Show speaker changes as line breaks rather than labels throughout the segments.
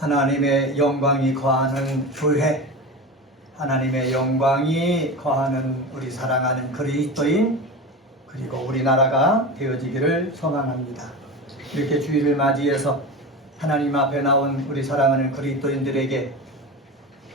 하나님의 영광이 거하는 교회, 하나님의 영광이 거하는 우리 사랑하는 그리스도인, 그리고 우리나라가 되어지기를 소망합니다. 이렇게 주일을 맞이해서 하나님 앞에 나온 우리 사랑하는 그리스도인들에게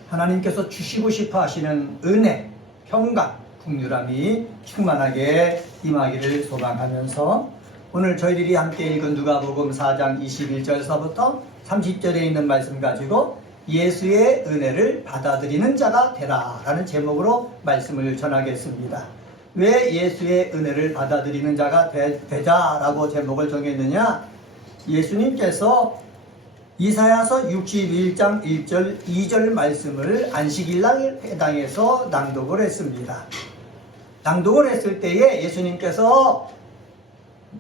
하나님께서 주시고 싶어 하시는 은혜, 평강, 국률함이 충만하게 임하기를 소망하면서 오늘 저희들이 함께 읽은 누가복음 4장 21절서부터 30절에 있는 말씀 가지고 예수의 은혜를 받아들이는 자가 되라 라는 제목으로 말씀을 전하겠습니다. 왜 예수의 은혜를 받아들이는 자가 되, 되자라고 제목을 정했느냐? 예수님께서 이사야서 61장 1절 2절 말씀을 안식일날 회당에서 낭독을 했습니다. 낭독을 했을 때에 예수님께서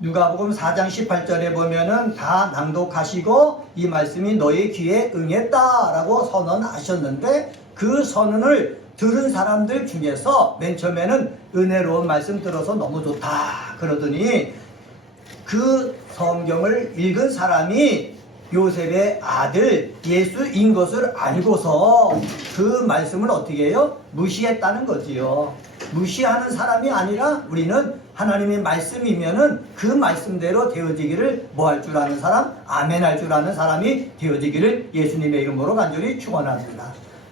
누가복음 4장 18절에 보면은 다 낭독하시고 이 말씀이 너의 귀에 응했다라고 선언하셨는데 그 선언을 들은 사람들 중에서 맨 처음에는 은혜로운 말씀 들어서 너무 좋다 그러더니 그 성경을 읽은 사람이 요셉의 아들 예수인 것을 알고서 그 말씀을 어떻게 해요? 무시했다는 거지요. 무시하는 사람이 아니라 우리는 하나님의 말씀이면은 그 말씀대로 되어지기를 뭐 할 줄 아는 사람? 아멘 할 줄 아는 사람이 되어지기를 예수님의 이름으로 간절히 축원합니다.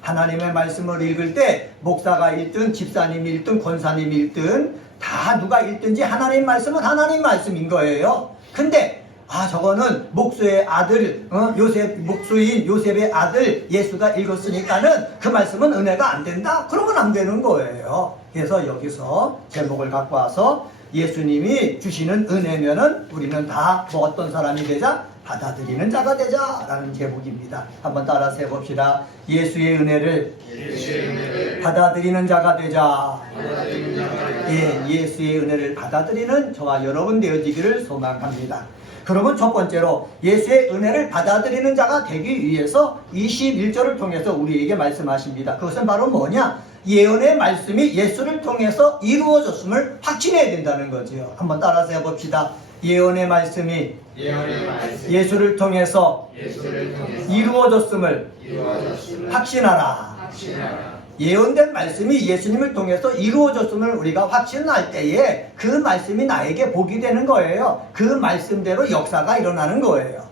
하나님의 말씀을 읽을 때 목사가 1등, 집사님 1등, 권사님 1등 다 누가 읽든지 하나님 말씀은 하나님 말씀인 거예요. 근데 아 저거는 목수의 아들 어? 요셉 목수인 요셉의 아들 예수가 읽었으니까는 그 말씀은 은혜가 안 된다 그러면 안 되는 거예요 그래서 여기서 제목을 갖고 와서 예수님이 주시는 은혜면은 우리는 다 뭐 어떤 사람이 되자 받아들이는 자가 되자라는 제목입니다 한번 따라서 해봅시다 예수의 은혜를
예수의 은혜를
받아들이는 자가 되자
받아들이는 자가 되자.
예, 예수의 은혜를 받아들이는 저와 여러분 되어지기를 소망합니다. 그러면 첫 번째로 예수의 은혜를 받아들이는 자가 되기 위해서 21절을 통해서 우리에게 말씀하십니다. 그것은 바로 뭐냐? 예언의 말씀이 예수를 통해서 이루어졌음을 확신해야 된다는 거지요. 한번 따라서 해봅시다. 예언의 말씀이
예언의 말씀
예수를 통해서
예수를 통해서
이루어졌음을
이루어졌음을
확신하라.
확신하라.
예언된 말씀이 예수님을 통해서 이루어졌음을 우리가 확신할 때에 그 말씀이 나에게 복이 되는 거예요. 그 말씀대로 역사가 일어나는 거예요.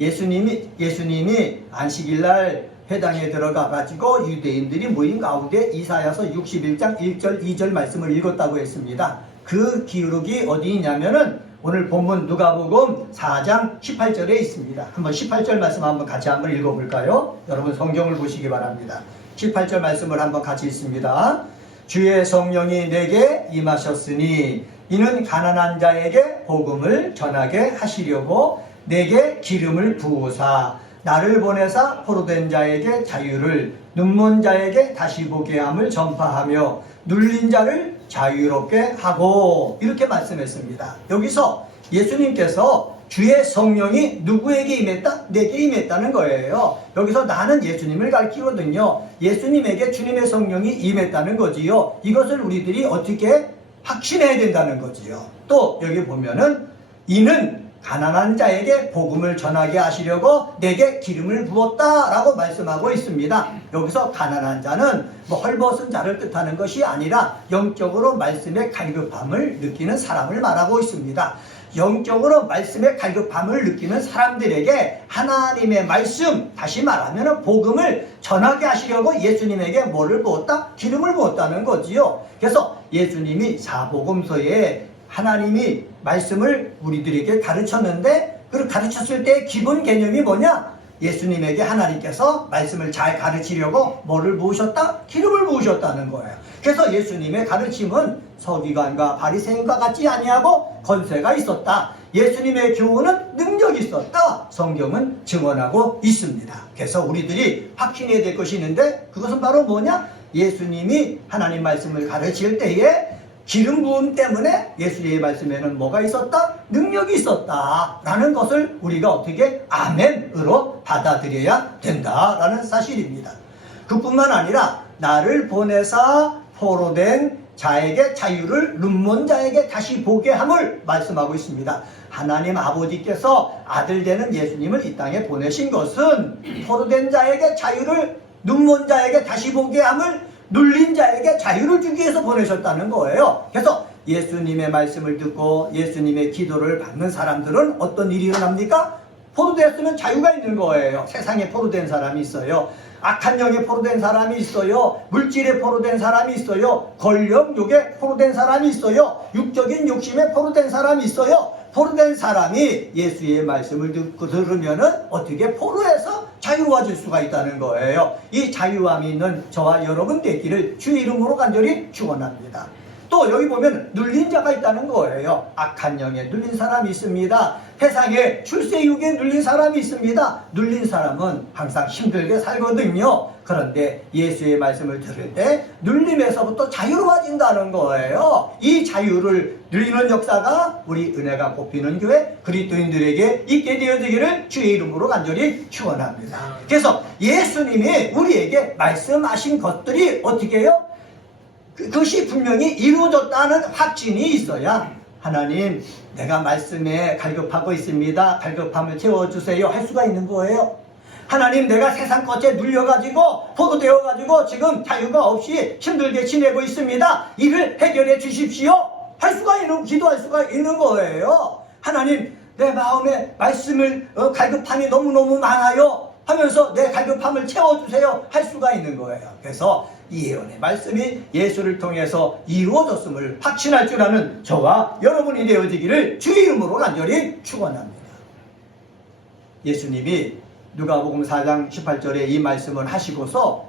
예수님이 예수님이 안식일날 회당에 들어가 가지고 유대인들이 모인 가운데 이사야서 61장 1절 2절 말씀을 읽었다고 했습니다. 그 기록이 어디 있냐면은 오늘 본문 누가복음 4장 18절에 있습니다. 한번 18절 말씀 한번 같이 한번 읽어볼까요? 여러분 성경을 보시기 바랍니다. 18절 말씀을 한번 같이 읽습니다. 주의 성령이 내게 임하셨으니 이는 가난한 자에게 복음을 전하게 하시려고 내게 기름을 부으사 나를 보내사 포로된 자에게 자유를 눈먼 자에게 다시 보게 함을 전파하며 눌린 자를 자유롭게 하고 이렇게 말씀했습니다. 여기서 예수님께서 주의 성령이 누구에게 임했다? 내게 임했다는 거예요. 여기서 나는 예수님을 가리키거든요. 예수님에게 주님의 성령이 임했다는 거지요. 이것을 우리들이 어떻게 확신해야 된다는 거지요. 또 여기 보면은 이는 가난한 자에게 복음을 전하게 하시려고 내게 기름을 부었다라고 말씀하고 있습니다. 여기서 가난한 자는 뭐 헐벗은 자를 뜻하는 것이 아니라 영적으로 말씀의 갈급함을 느끼는 사람을 말하고 있습니다. 영적으로 말씀의 갈급함을 느끼는 사람들에게 하나님의 말씀, 다시 말하면 복음을 전하게 하시려고 예수님에게 뭐를 부었다? 기름을 부었다는 거지요. 그래서 예수님이 사복음서에 하나님이 말씀을 우리들에게 가르쳤는데 그 가르쳤을 때 기본 개념이 뭐냐? 예수님에게 하나님께서 말씀을 잘 가르치려고 뭐를 부으셨다? 기름을 부으셨다는 거예요. 그래서 예수님의 가르침은 서기관과 바리새인과 같지 아니하고 건세가 있었다. 예수님의 교훈은 능력이 있었다. 성경은 증언하고 있습니다. 그래서 우리들이 확신해야 될 것이 있는데 그것은 바로 뭐냐? 예수님이 하나님 말씀을 가르칠 때에 기름 부음 때문에 예수님의 말씀에는 뭐가 있었다? 능력이 있었다. 라는 것을 우리가 어떻게 아멘으로 받아들여야 된다라는 사실입니다. 그뿐만 아니라 나를 보내사 포로된 자에게 자유를 눈먼 자에게 다시 보게 함을 말씀하고 있습니다. 하나님 아버지께서 아들 되는 예수님을 이 땅에 보내신 것은 포로된 자에게 자유를 눈먼 자에게 다시 보게 함을 눌린 자에게 자유를 주기 위해서 보내셨다는 거예요. 그래서 예수님의 말씀을 듣고 예수님의 기도를 받는 사람들은 어떤 일이 일어납니까? 포로되었으면 자유가 있는 거예요. 세상에 포로된 사람이 있어요. 악한 영에 포로된 사람이 있어요. 물질에 포로된 사람이 있어요. 권력욕에 포로된 사람이 있어요. 육적인 욕심에 포로된 사람이 있어요. 포로된 사람이 예수의 말씀을 듣고 들으면은 어떻게 포로에서 자유로워질 수가 있다는 거예요. 이 자유함이 있는 저와 여러분 되기를 주의 이름으로 간절히 축원합니다. 또 여기 보면 눌린 자가 있다는 거예요. 악한 영에 눌린 사람이 있습니다. 세상에 출세육에 눌린 사람이 있습니다. 눌린 사람은 항상 힘들게 살거든요. 그런데 예수의 말씀을 들을 때 눌림에서부터 자유로워진다는 거예요. 이 자유를 누리는 역사가 우리 은혜가 꼽히는 교회 그리스도인들에게 있게 되어지기를 주의 이름으로 간절히 축원합니다. 그래서 예수님이 우리에게 말씀하신 것들이 어떻게 해요? 그것이 분명히 이루어졌다는 확신이 있어야 하나님 내가 말씀에 갈급하고 있습니다. 갈급함을 채워주세요 할 수가 있는 거예요. 하나님 내가 세상 것에 눌려가지고 포도되어가지고 지금 자유가 없이 힘들게 지내고 있습니다. 이를 해결해 주십시오 할 수가 있는 기도할 수가 있는 거예요. 하나님 내 마음에 말씀을 어, 갈급함이 너무너무 많아요. 하면서 내 갈급함을 채워주세요 할 수가 있는 거예요. 그래서 이 예언의 말씀이 예수를 통해서 이루어졌음을 확신할 줄 아는 저와 여러분이 되어지기를 주의 이름으로 간절히 축원합니다. 예수님이 누가복음 4장 18절에 이 말씀을 하시고서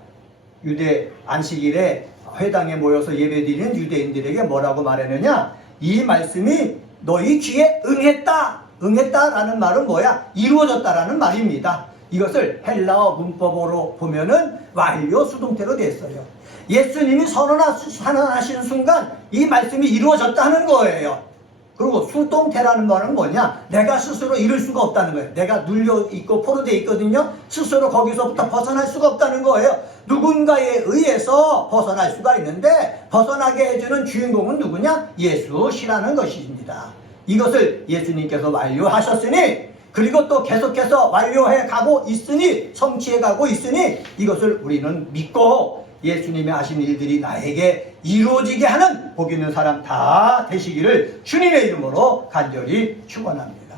유대 안식일에 회당에 모여서 예배드리는 유대인들에게 뭐라고 말했느냐? 이 말씀이 너희 귀에 응했다. 응했다라는 말은 뭐야? 이루어졌다라는 말입니다. 이것을 헬라어 문법으로 보면은 완료 수동태로 됐어요. 예수님이 선언하, 선언하시는 순간 이 말씀이 이루어졌다는 거예요. 그리고 수동태라는 말은 뭐냐? 내가 스스로 이룰 수가 없다는 거예요. 내가 눌려 있고 포로돼 있거든요. 스스로 거기서부터 벗어날 수가 없다는 거예요. 누군가에 의해서 벗어날 수가 있는데 벗어나게 해주는 주인공은 누구냐? 예수시라는 것입니다. 이것을 예수님께서 완료하셨으니 그리고 또 계속해서 완료해 가고 있으니 성취해 가고 있으니 이것을 우리는 믿고 예수님이 하신 일들이 나에게 이루어지게 하는 복 있는 사람 다 되시기를 주님의 이름으로 간절히 축원합니다.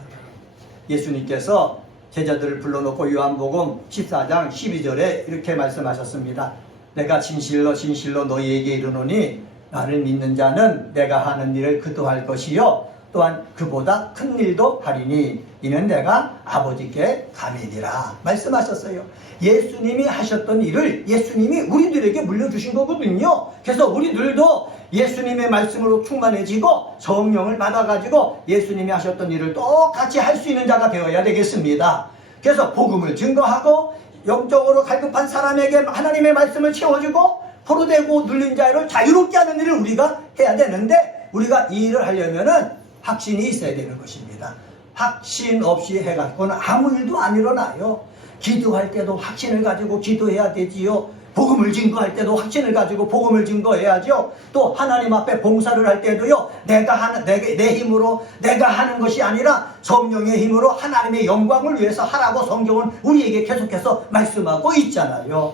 예수님께서 제자들을 불러놓고 요한복음 14장 12절에 이렇게 말씀하셨습니다. 내가 진실로 진실로 너희에게 이르노니 나를 믿는 자는 내가 하는 일을 그도 할 것이요 또한 그보다 큰 일도 하리니 이는 내가 아버지께 감이니라 말씀하셨어요. 예수님이 하셨던 일을 예수님이 우리들에게 물려주신 거거든요. 그래서 우리들도 예수님의 말씀으로 충만해지고 성령을 받아가지고 예수님이 하셨던 일을 똑같이 할 수 있는 자가 되어야 되겠습니다. 그래서 복음을 증거하고 영적으로 갈급한 사람에게 하나님의 말씀을 채워주고 포로되고 눌린 자를 자유롭게 하는 일을 우리가 해야 되는데 우리가 이 일을 하려면은 확신이 있어야 되는 것입니다. 확신 없이 해갖고는 아무 일도 안 일어나요. 기도할 때도 확신을 가지고 기도해야 되지요. 복음을 증거할 때도 확신을 가지고 복음을 증거해야죠. 또 하나님 앞에 봉사를 할 때도요. 내가 하는 내, 내 힘으로 내가 하는 것이 아니라 성령의 힘으로 하나님의 영광을 위해서 하라고 성경은 우리에게 계속해서 말씀하고 있잖아요.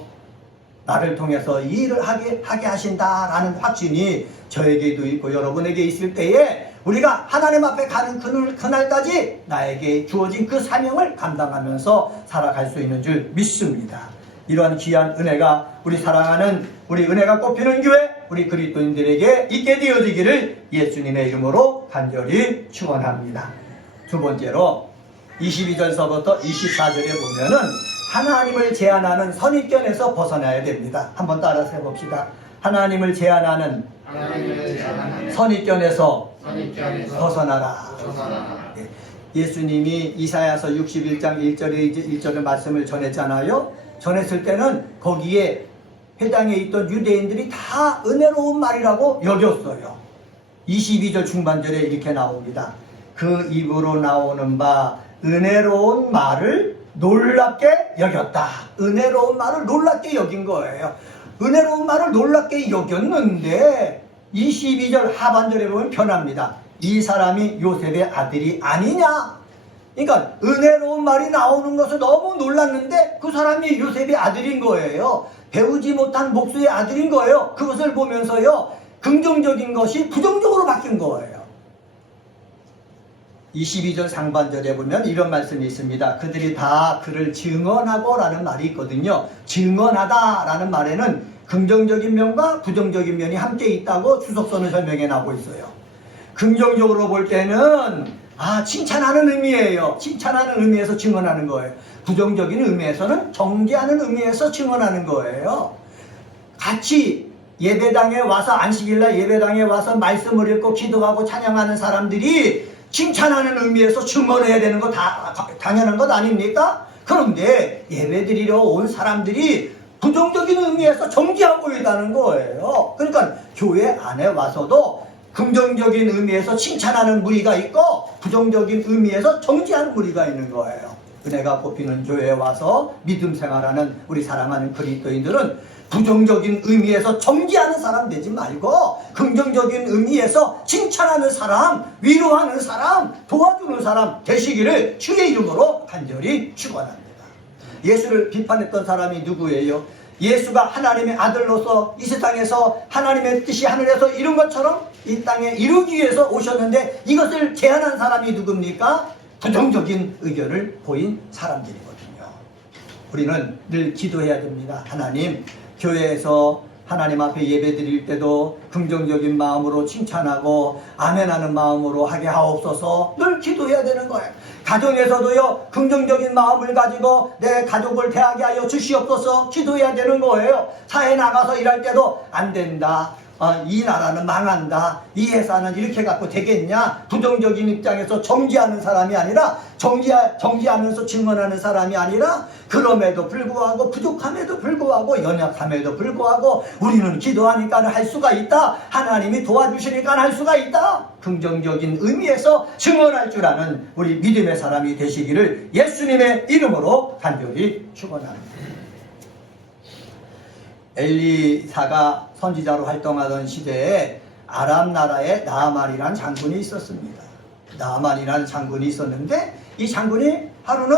나를 통해서 이 일을 하게, 하게 하신다라는 확신이 저에게도 있고 여러분에게 있을 때에 우리가 하나님 앞에 가는 그날, 그날까지 나에게 주어진 그 사명을 감당하면서 살아갈 수 있는 줄 믿습니다. 이러한 귀한 은혜가 우리 사랑하는 우리 은혜가 꼽히는 교회 우리 그리스도인들에게 있게 되어지기를 예수님의 이름으로 간절히 축원합니다. 두 번째로 22절서부터 24절에 보면은 하나님을 제한하는 선입견에서 벗어나야 됩니다. 한번 따라서 해봅시다. 하나님을 제한하는
하나님을 제한하는
선입견에서 벗어나라.
벗어나라.
예. 예수님이 이사야서 61장 1절에 1절의 말씀을 전했잖아요. 전했을 때는 거기에 해당에 있던 유대인들이 다 은혜로운 말이라고 여겼어요. 22절 중반절에 이렇게 나옵니다. 그 입으로 나오는 바 은혜로운 말을 놀랍게 여겼다. 은혜로운 말을 놀랍게 여긴 거예요. 은혜로운 말을 놀랍게 여겼는데 22절 하반절에 보면 변합니다. 이 사람이 요셉의 아들이 아니냐? 그러니까 은혜로운 말이 나오는 것을 너무 놀랐는데 그 사람이 요셉의 아들인 거예요. 배우지 못한 목수의 아들인 거예요. 그것을 보면서요. 긍정적인 것이 부정적으로 바뀐 거예요. 22절 상반절에 보면 이런 말씀이 있습니다. 그들이 다 그를 증언하고 라는 말이 있거든요. 증언하다 라는 말에는 긍정적인 면과 부정적인 면이 함께 있다고 주석서는 설명해 나고 있어요. 긍정적으로 볼 때는 아 칭찬하는 의미예요. 칭찬하는 의미에서 증언하는 거예요. 부정적인 의미에서는 정죄하는 의미에서 증언하는 거예요. 같이 예배당에 와서 안식일날 예배당에 와서 말씀을 읽고 기도하고 찬양하는 사람들이 칭찬하는 의미에서 증언해야 되는 거 다 당연한 것 아닙니까? 그런데 예배 드리러 온 사람들이 부정적인 의미에서 정지하고 있다는 거예요. 그러니까 교회 안에 와서도 긍정적인 의미에서 칭찬하는 무리가 있고 부정적인 의미에서 정지하는 무리가 있는 거예요. 은혜가 뽑히는 교회에 와서 믿음 생활하는 우리 사랑하는 그리스도인들은 부정적인 의미에서 정지하는 사람 되지 말고 긍정적인 의미에서 칭찬하는 사람, 위로하는 사람, 도와주는 사람 되시기를 주의 이름으로 간절히 축원합니다. 예수를 비판했던 사람이 누구예요? 예수가 하나님의 아들로서 이 세상에서 하나님의 뜻이 하늘에서 이룬 것처럼 이 땅에 이루기 위해서 오셨는데 이것을 제안한 사람이 누굽니까? 부정적인 의견을 보인 사람들이거든요. 우리는 늘 기도해야 됩니다. 하나님, 교회에서 하나님 앞에 예배 드릴 때도 긍정적인 마음으로 칭찬하고 아멘하는 마음으로 하게 하옵소서 늘 기도해야 되는 거예요. 가정에서도요 긍정적인 마음을 가지고 내 가족을 대하게 하여 주시옵소서 기도해야 되는 거예요. 사회 나가서 일할 때도 안 된다. 어, 이 나라는 망한다. 이 회사는 이렇게 갖고 되겠냐? 부정적인 입장에서 정지하는 사람이 아니라 정지, 정지하면서 증언하는 사람이 아니라 그럼에도 불구하고 부족함에도 불구하고 연약함에도 불구하고 우리는 기도하니까 할 수가 있다. 하나님이 도와주시니까 할 수가 있다. 긍정적인 의미에서 증언할 줄 아는 우리 믿음의 사람이 되시기를 예수님의 이름으로 간절히 축원합니다. 엘리사가 선지자로 활동하던 시대에 아람 나라에 나아만이라는 장군이 있었습니다. 나아만이라는 장군이 있었는데 이 장군이 하루는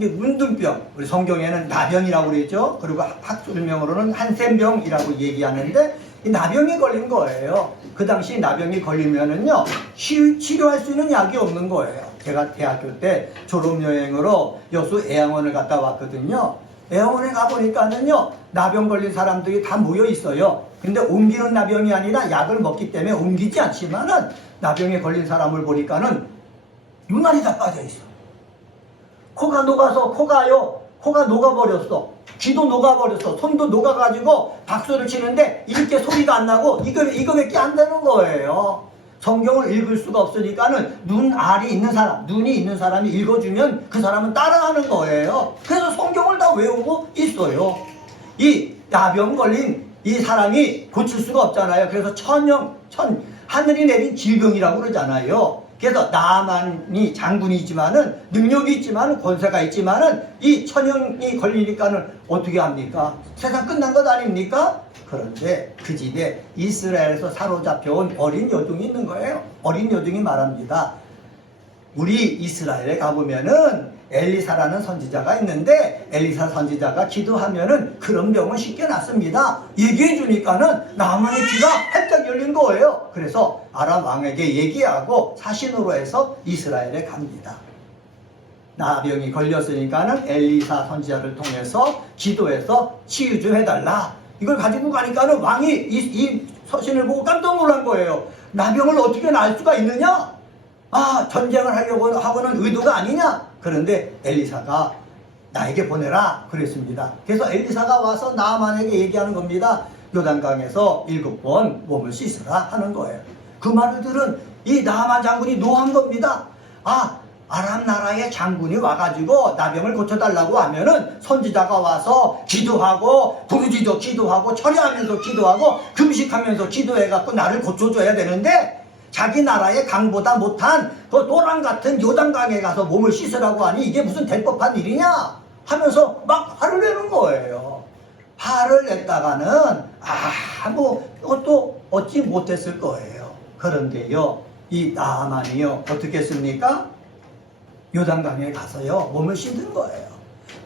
이 문둥병, 우리 성경에는 나병이라고 그랬죠. 그리고 학술명으로는 한센병이라고 얘기하는데 이 나병이 걸린 거예요. 그 당시 나병이 걸리면은요 치, 치료할 수 있는 약이 없는 거예요. 제가 대학교 때 졸업여행으로 여수 애양원을 갔다 왔거든요. 애양원에 가보니까는요 나병 걸린 사람들이 다 모여 있어요. 근데 옮기는 나병이 아니라 약을 먹기 때문에 옮기지 않지만은 나병에 걸린 사람을 보니까는 눈알이 다 빠져 있어. 코가 녹아서 코가요 코가 녹아버렸어 귀도 녹아버렸어 손도 녹아가지고 박수를 치는데 이렇게 소리가 안 나고 이거 이거밖에 안 되는 거예요 성경을 읽을 수가 없으니까는 눈알이 있는 사람 눈이 있는 사람이 읽어주면 그 사람은 따라하는 거예요. 그래서 성경을 다 외우고 있어요. 이 나병 걸린 이 사람이 고칠 수가 없잖아요. 그래서 천영 천 하늘이 내린 질병이라고 그러잖아요 그래서 나만이 장군이지만은 능력이 있지만은 권세가 있지만은 이 천형이 걸리니까는 어떻게 합니까? 세상 끝난 것 아닙니까? 그런데 그 집에 이스라엘에서 사로잡혀온 어린 여종이 있는 거예요. 어린 여종이 말합니다. 우리 이스라엘에 가보면은 엘리사라는 선지자가 있는데 엘리사 선지자가 기도하면은 그런 병은 쉽게 낫습니다. 얘기해 주니까는 나만의 귀가 활짝 열린 거예요. 그래서 아람 왕에게 얘기하고 사신으로 해서 이스라엘에 갑니다. 나병이 걸렸으니까는 엘리사 선지자를 통해서 기도해서 치유 좀 해달라. 이걸 가지고 가니까는 왕이 이, 이 서신을 보고 깜짝 놀란 거예요. 나병을 어떻게 날 수가 있느냐? 아, 전쟁을 하려고 하고는 의도가 아니냐? 그런데 엘리사가 나에게 보내라 그랬습니다. 그래서 엘리사가 와서 나만에게 얘기하는 겁니다. 요단강에서 일곱 번 몸을 씻으라 하는 거예요. 그 말을 들은 이 나만 장군이 노한 겁니다. 아, 아람 나라의 장군이 와가지고 나병을 고쳐달라고 하면은 선지자가 와서 기도하고 부르짖어 기도하고 철야하면서 기도하고 금식하면서 기도해갖고 나를 고쳐줘야 되는데 자기 나라의 강보다 못한 그 도랑 같은 요단강에 가서 몸을 씻으라고 하니 이게 무슨 될 법한 일이냐 하면서 막 화를 내는 거예요. 화를 냈다가는 아뭐 이것도 얻지 못했을 거예요. 그런데요, 이 나만이요, 어떻게 했습니까? 요단강에 가서요, 몸을 씻는 거예요.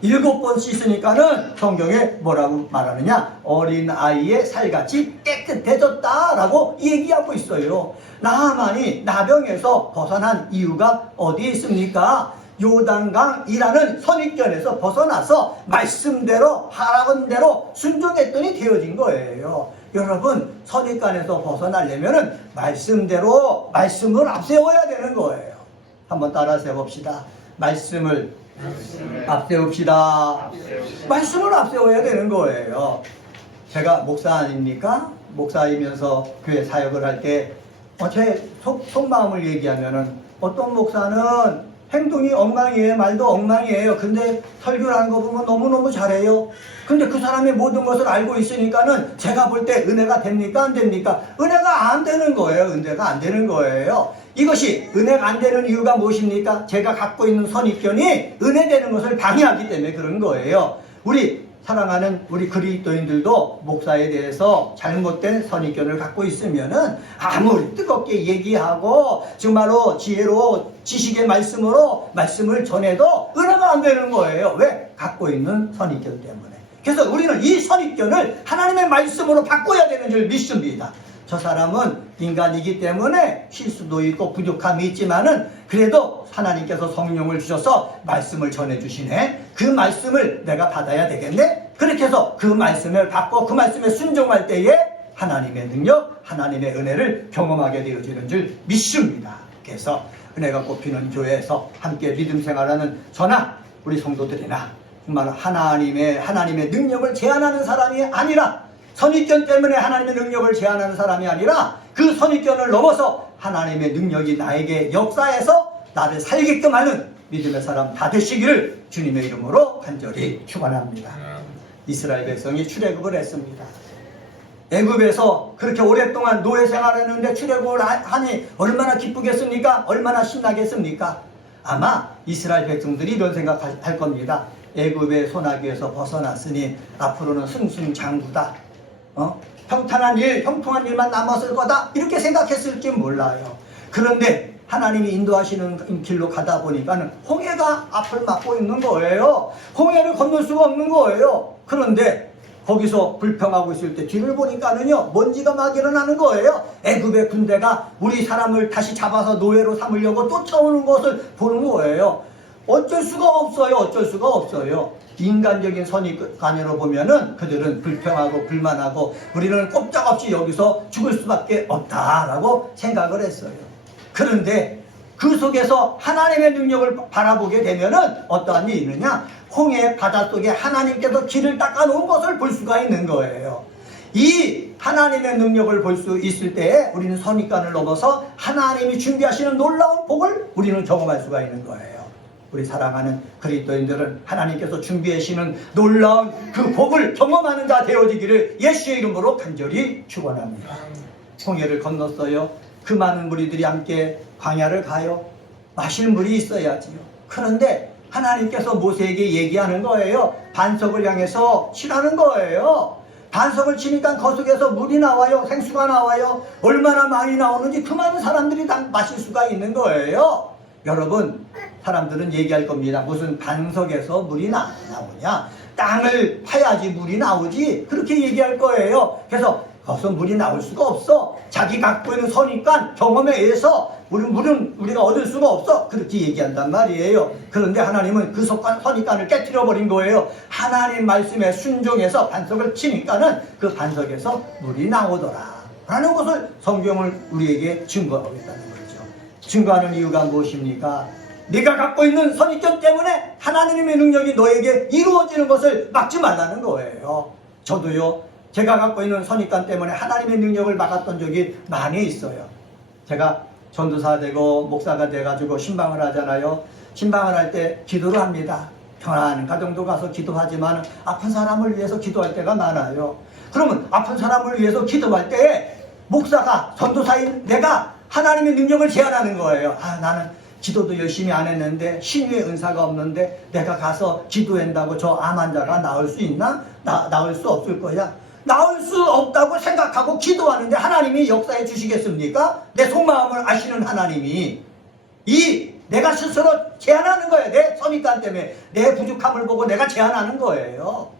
일곱 번 씻으니까는 성경에 뭐라고 말하느냐? 어린 아이의 살같이 깨끗해졌다 라고 얘기하고 있어요. 나만이 나병에서 벗어난 이유가 어디에 있습니까? 요단강이라는 선입견에서 벗어나서 말씀대로 하라는 대로 순종했더니 되어진 거예요. 여러분 선입관에서 벗어나려면은 말씀대로 말씀을 앞세워야 되는 거예요. 한번 따라 세봅시다. 말씀을 앞세웁시다. 말씀을 앞세워야 되는 거예요. 제가 목사 아닙니까? 목사이면서 교회 사역을 할 때, 어, 제 속, 속마음을 얘기하면은 어떤 목사는 행동이 엉망이에요. 말도 엉망이에요. 근데 설교를 하는 거 보면 너무너무 잘해요. 근데 그 사람의 모든 것을 알고 있으니까는 제가 볼 때 은혜가 됩니까? 안 됩니까? 은혜가 안 되는 거예요. 은혜가 안 되는 거예요. 이것이 은혜가 안 되는 이유가 무엇입니까? 제가 갖고 있는 선입견이 은혜 되는 것을 방해하기 때문에 그런 거예요. 우리 사랑하는 우리 그리스도인들도 목사에 대해서 잘못된 선입견을 갖고 있으면은 아무리 뜨겁게 얘기하고 정말로 지혜로 지식의 말씀으로 말씀을 전해도 은혜가 안 되는 거예요. 왜? 갖고 있는 선입견 때문에. 그래서 우리는 이 선입견을 하나님의 말씀으로 바꿔야 되는 줄 믿습니다. 저 사람은 인간이기 때문에 실수도 있고 부족함이 있지만은 그래도 하나님께서 성령을 주셔서 말씀을 전해주시네. 그 말씀을 내가 받아야 되겠네. 그렇게 해서 그 말씀을 받고 그 말씀에 순종할 때에 하나님의 능력, 하나님의 은혜를 경험하게 되어지는 줄 믿습니다. 그래서 은혜가 꼽히는 교회에서 함께 믿음 생활하는 저나 우리 성도들이나 정말 하나님의 하나님의 능력을 제한하는 사람이 아니라 선입견 때문에 하나님의 능력을 제한하는 사람이 아니라 그 선입견을 넘어서 하나님의 능력이 나에게 역사해서 나를 살게끔 하는 믿음의 사람 다 되시기를 주님의 이름으로 간절히 축원합니다. 이스라엘 백성이 출애굽을 했습니다. 애굽에서 그렇게 오랫동안 노예 생활했는데 출애굽을 하- 하니 얼마나 기쁘겠습니까? 얼마나 신나겠습니까? 아마 이스라엘 백성들이 이런 생각할 할 겁니다. 애굽의 소나기에서 벗어났으니 앞으로는 승승장구다. 어? 평탄한 일, 형통한 일만 남았을 거다. 이렇게 생각했을지 몰라요. 그런데 하나님이 인도하시는 길로 가다 보니까는 홍해가 앞을 막고 있는 거예요. 홍해를 건널 수가 없는 거예요. 그런데 거기서 불평하고 있을 때 뒤를 보니까는요 먼지가 막 일어나는 거예요. 애굽의 군대가 우리 사람을 다시 잡아서 노예로 삼으려고 쫓아오는 것을 보는 거예요. 어쩔 수가 없어요. 어쩔 수가 없어요. 인간적인 선입관으로 보면은 그들은 불평하고 불만하고 우리는 꼼짝없이 여기서 죽을 수밖에 없다라고 생각을 했어요. 그런데 그 속에서 하나님의 능력을 바라보게 되면은 어떠한 일이 있느냐? 홍해 바닷속에 하나님께서 길을 닦아 놓은 것을 볼 수가 있는 거예요. 이 하나님의 능력을 볼 수 있을 때에 우리는 선입관을 넘어서 하나님이 준비하시는 놀라운 복을 우리는 경험할 수가 있는 거예요. 우리 사랑하는 그리스도인들은 하나님께서 준비하시는 놀라운 그 복을 경험하는 자 되어지기를 예수의 이름으로 간절히 축원합니다. 홍해를 건넜어요. 그 많은 무리들이 함께 광야를 가요. 마실 물이 있어야지요. 그런데 하나님께서 모세에게 얘기하는 거예요. 반석을 향해서 치라는 거예요. 반석을 치니까 그 속에서 물이 나와요. 생수가 나와요. 얼마나 많이 나오는지 그 많은 사람들이 다 마실 수가 있는 거예요. 여러분, 사람들은 얘기할 겁니다. 무슨 반석에서 물이 나, 나오냐? 땅을 파야지 물이 나오지. 그렇게 얘기할 거예요. 그래서 거기서 물이 나올 수가 없어. 자기 갖고 있는 선입관, 경험에 의해서 우리 물은 우리가 얻을 수가 없어. 그렇게 얘기한단 말이에요. 그런데 하나님은 그 속관, 선입관을 깨뜨려 버린 거예요. 하나님 말씀에 순종해서 반석을 치니까는 그 반석에서 물이 나오더라. 라는 것을 성경을 우리에게 증거하고 있다는 거죠. 증거하는 이유가 무엇입니까? 네가 갖고 있는 선입견 때문에 하나님의 능력이 너에게 이루어지는 것을 막지 말라는 거예요. 저도요. 제가 갖고 있는 선입관 때문에 하나님의 능력을 막았던 적이 많이 있어요. 제가 전도사 되고 목사가 돼가지고 신방을 하잖아요. 신방을 할 때 기도를 합니다. 편안한 가정도 가서 기도하지만 아픈 사람을 위해서 기도할 때가 많아요. 그러면 아픈 사람을 위해서 기도할 때에 목사가 전도사인 내가 하나님의 능력을 제안하는 거예요. 아 나는 기도도 열심히 안 했는데 신유의 은사가 없는데 내가 가서 기도한다고 저 암 환자가 나을 수 있나? 나, 나을 수 없을 거야. 나올 수 없다고 생각하고 기도하는데 하나님이 역사해 주시겠습니까? 내 속마음을 아시는 하나님이 이 내가 스스로 제안하는 거예요. 내 선입관 때문에 내 부족함을 보고 내가 제안하는 거예요.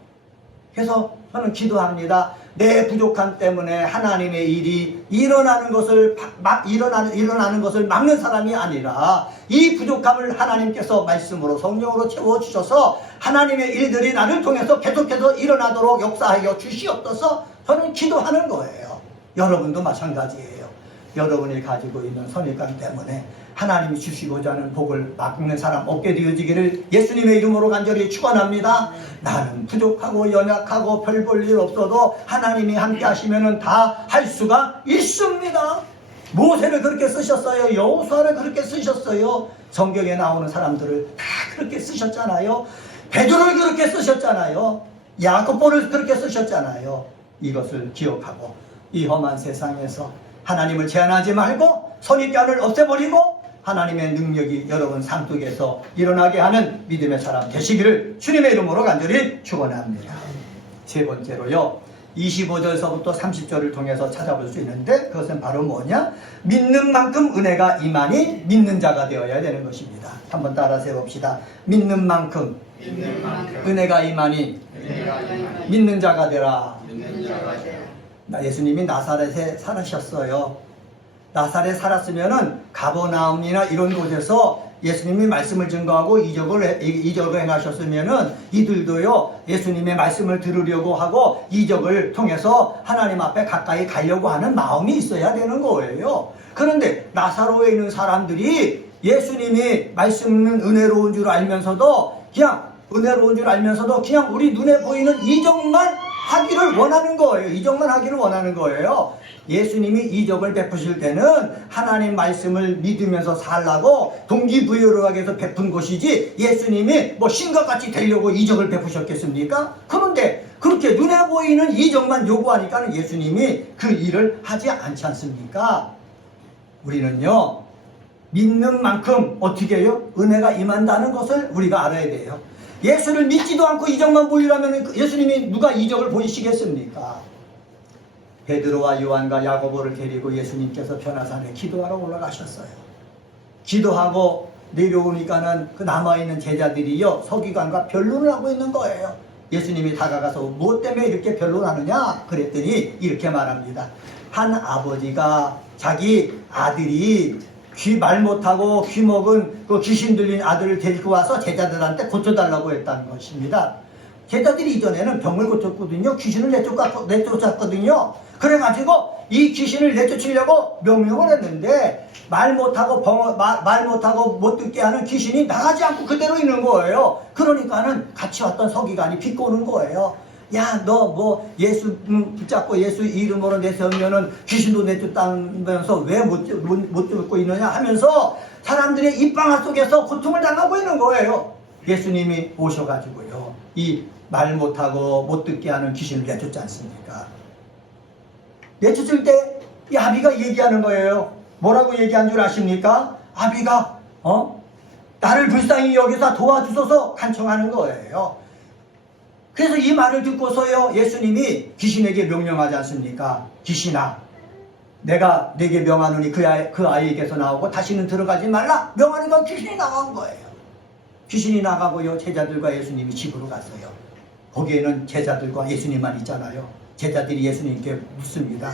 그래서 저는 기도합니다. 내 부족함 때문에 하나님의 일이 일어나는 것을 바- 막 일어나는 일어나는 것을 막는 사람이 아니라 이 부족함을 하나님께서 말씀으로 성령으로 채워 주셔서 하나님의 일들이 나를 통해서 계속해서 일어나도록 역사하여 주시옵소서 저는 기도하는 거예요. 여러분도 마찬가지예요. 여러분이 가지고 있는 선입관 때문에 하나님이 주시고자 하는 복을 막는 사람 없게 되어지기를 예수님의 이름으로 간절히 축원합니다. 나는 부족하고 연약하고 별 볼 일 없어도 하나님이 함께 하시면은 다 할 수가 있습니다. 모세를 그렇게 쓰셨어요. 여호수아를 그렇게 쓰셨어요. 성경에 나오는 사람들을 다 그렇게 쓰셨잖아요. 베드로를 그렇게 쓰셨잖아요. 야고보를 그렇게 쓰셨잖아요. 이것을 기억하고 이 험한 세상에서 하나님을 제한하지 말고 선입견을 없애버리고 하나님의 능력이 여러분 삶 속에서 일어나게 하는 믿음의 사람 되시기를 주님의 이름으로 간절히 축원합니다. 세 번째로요. 25절서부터 30절을 통해서 찾아볼 수 있는데 그것은 바로 뭐냐? 믿는 만큼 은혜가 이만이 믿는 자가 되어야 되는 것입니다. 한번 따라 세봅시다. 믿는 만큼
믿는 만큼
은혜가
임하니
믿는 자가 되라.
믿는 자가 되라.
나 예수님이 나사렛에 살으셨어요. 나사렛 살았으면은 가버나움이나 이런 곳에서 예수님이 말씀을 증거하고 이적을 이적을 행하셨으면은 이들도요 예수님의 말씀을 들으려고 하고 이적을 통해서 하나님 앞에 가까이 가려고 하는 마음이 있어야 되는 거예요. 그런데 나사로에 있는 사람들이 예수님이 말씀은 은혜로운 줄 알면서도 그냥 은혜로운 줄 알면서도 그냥 우리 눈에 보이는 이적만 하기를 원하는 거예요. 이적만 하기를 원하는 거예요. 예수님이 이적을 베푸실 때는 하나님 말씀을 믿으면서 살라고 동기부여하게 해서 베푼 것이지 예수님이 뭐 신과같이 되려고 이적을 베푸셨겠습니까? 그런데 그렇게 눈에 보이는 이적만 요구하니까 예수님이 그 일을 하지 않지 않습니까? 우리는요 믿는 만큼 어떻게 해요? 은혜가 임한다는 것을 우리가 알아야 돼요. 예수를 믿지도 않고 이적만 보이려면 예수님이 누가 이적을 보이시겠습니까? 베드로와 요한과 야고보를 데리고 예수님께서 변화산에 기도하러 올라가셨어요. 기도하고 내려오니까는 그 남아있는 제자들이요 서기관과 변론을 하고 있는 거예요. 예수님이 다가가서 무엇 때문에 이렇게 변론하느냐 그랬더니 이렇게 말합니다. 한 아버지가 자기 아들이 귀 말 못하고 귀 먹은 그 귀신 들린 아들을 데리고 와서 제자들한테 고쳐달라고 했다는 것입니다. 제자들이 이전에는 병을 고쳤거든요. 귀신을 내쫓았- 내쫓았거든요. 그래가지고 이 귀신을 내쫓으려고 명령을 했는데 말 못하고 벙어, 말, 말 못하고 못 듣게 하는 귀신이 나가지 않고 그대로 있는 거예요. 그러니까는 같이 왔던 서기관이 비꼬는 거예요. 야, 너 뭐 예수 음, 붙잡고 예수 이름으로 내세우면은 귀신도 내쫓다면서 왜못 못, 못 듣고 있느냐 하면서 사람들의 입방아 속에서 고통을 당하고 있는 거예요. 예수님이 오셔가지고요. 이 말 못하고 못 듣게 하는 귀신을 내쫓지 않습니까? 내쫓을 때 이 아비가 얘기하는 거예요. 뭐라고 얘기한 줄 아십니까? 아비가 어 나를 불쌍히 여기서 도와주소서 간청하는 거예요. 그래서 이 말을 듣고서요 예수님이 귀신에게 명령하지 않습니까? 귀신아 내가 내게 명하노니 그, 아이, 그 아이에게서 나오고 다시는 들어가지 말라 명하니까 귀신이 나간 거예요. 귀신이 나가고요 제자들과 예수님이 집으로 갔어요. 거기에는 제자들과 예수님만 있잖아요. 제자들이 예수님께 묻습니다.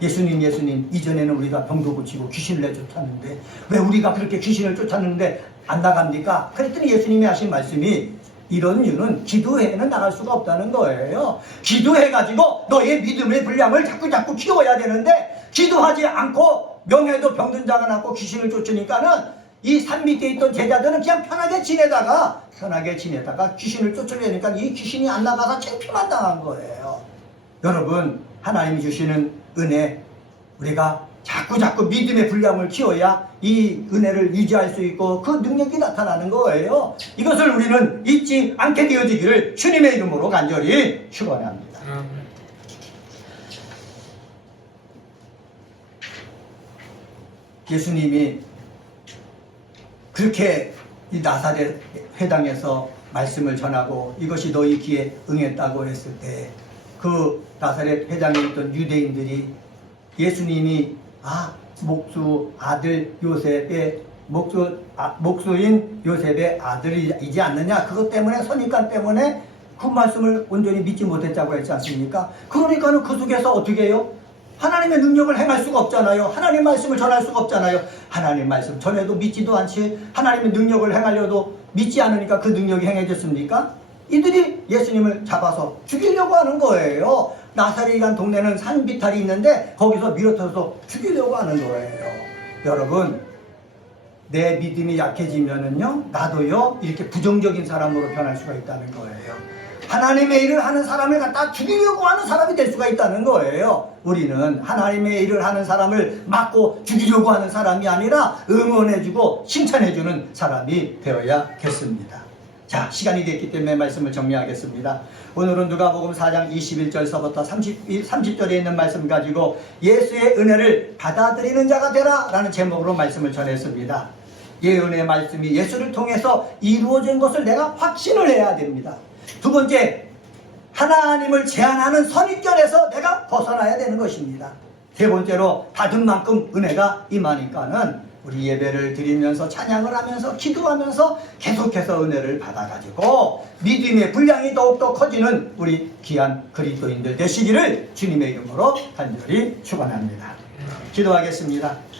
예수님, 예수님, 이전에는 우리가 병도 고치고 귀신을 내쫓았는데 왜 우리가 그렇게 귀신을 쫓았는데 안 나갑니까? 그랬더니 예수님이 하신 말씀이 이런 이유는 기도회는 나갈 수가 없다는 거예요. 기도해가지고 너의 믿음의 분량을 자꾸 자꾸 키워야 되는데 기도하지 않고 명예도 병든 자가 낳고 귀신을 쫓으니까는 이 산 밑에 있던 제자들은 그냥 편하게 지내다가 편하게 지내다가 귀신을 쫓으려니까 이 귀신이 안 나가서 창피만 당한 거예요. 여러분 하나님이 주시는 은혜 우리가 자꾸 자꾸 믿음의 분량을 키워야 이 은혜를 유지할 수 있고 그 능력이 나타나는 거예요. 이것을 우리는 잊지 않게 되어지기를 주님의 이름으로 간절히 축원합니다. 예수님이 그렇게 이 나사렛 회당에서 말씀을 전하고 이것이 너희 귀에 응했다고 했을 때 그 나사렛 회당에 있던 유대인들이 예수님이 아 목수 아들 요셉의 목수 아, 목수인 요셉의 아들이지 않느냐 그것 때문에 선입관 때문에 그 말씀을 온전히 믿지 못했다고 했지 않습니까? 그러니까는 그 속에서 어떻게 해요? 하나님의 능력을 행할 수가 없잖아요. 하나님 말씀을 전할 수가 없잖아요. 하나님 말씀 전해도 믿지도 않지. 하나님의 능력을 행하려도 믿지 않으니까 그 능력이 행해졌습니까? 이들이 예수님을 잡아서 죽이려고 하는 거예요. 나사렛이란 동네는 산 비탈이 있는데 거기서 밀어터서 죽이려고 하는 거예요. 여러분, 내 믿음이 약해지면은요, 나도요, 이렇게 부정적인 사람으로 변할 수가 있다는 거예요. 하나님의 일을 하는 사람을 갖다 죽이려고 하는 사람이 될 수가 있다는 거예요. 우리는 하나님의 일을 하는 사람을 막고 죽이려고 하는 사람이 아니라 응원해주고 칭찬해주는 사람이 되어야겠습니다. 자, 시간이 됐기 때문에 말씀을 정리하겠습니다. 오늘은 누가복음 4장 21절서부터 30, 30절에 있는 말씀 가지고 예수의 은혜를 받아들이는 자가 되라 라는 제목으로 말씀을 전했습니다. 예언의 말씀이 예수를 통해서 이루어진 것을 내가 확신을 해야 됩니다. 두 번째, 하나님을 제한하는 선입견에서 내가 벗어나야 되는 것입니다. 세 번째로 받은 만큼 은혜가 임하니까는 우리 예배를 드리면서 찬양을 하면서 기도하면서 계속해서 은혜를 받아가지고 믿음의 분량이 더욱더 커지는 우리 귀한 그리스도인들 되시기를 주님의 이름으로 간절히 축원합니다. 기도하겠습니다.